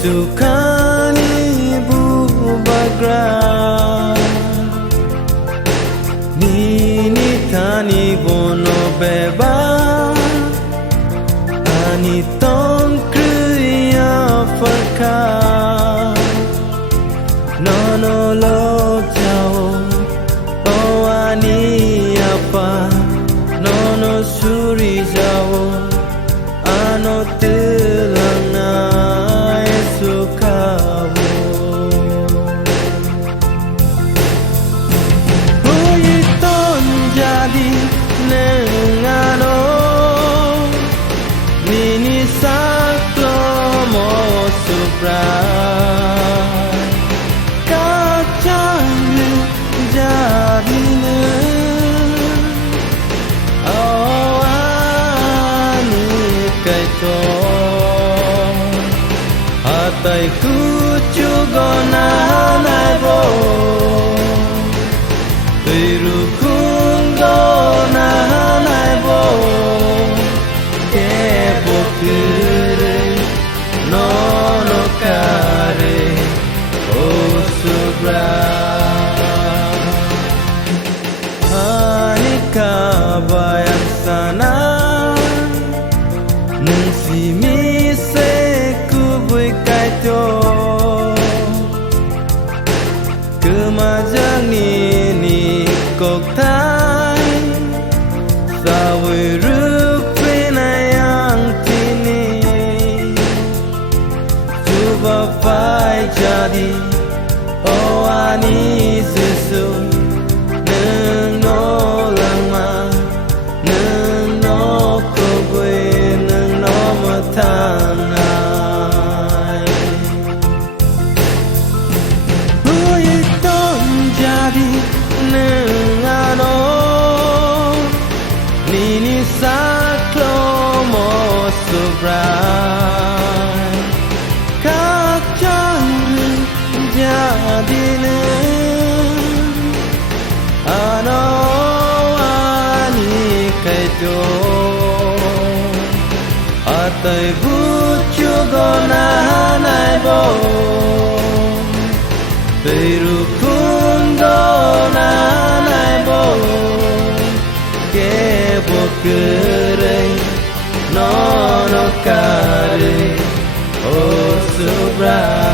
Sukani bubagra Nini tani bono beba Ani tong kriya farka Nono lo jao Oani apa Nono suri jao Ano tilanga Sukawo Huiton jadi nengano Nini saklo mo subrai Kacang jadi Oh ani kaito Tay ku chugo na nai bo Tiru kungo na nai bo Ke bo kure no no kare O subra Hani kabayan sana Nung si mi Kemajang ini kok tai Sawi rupina yang kini Coba pai jadi Oh ani susu Neng nolang ma Neng no kowe Neng no matana Nengano Nini saklo mo subrai Kacang jadi Ano ani kaito Atai bucu gona naibo Pero kundo na naibo Ke bokere no no kare O subra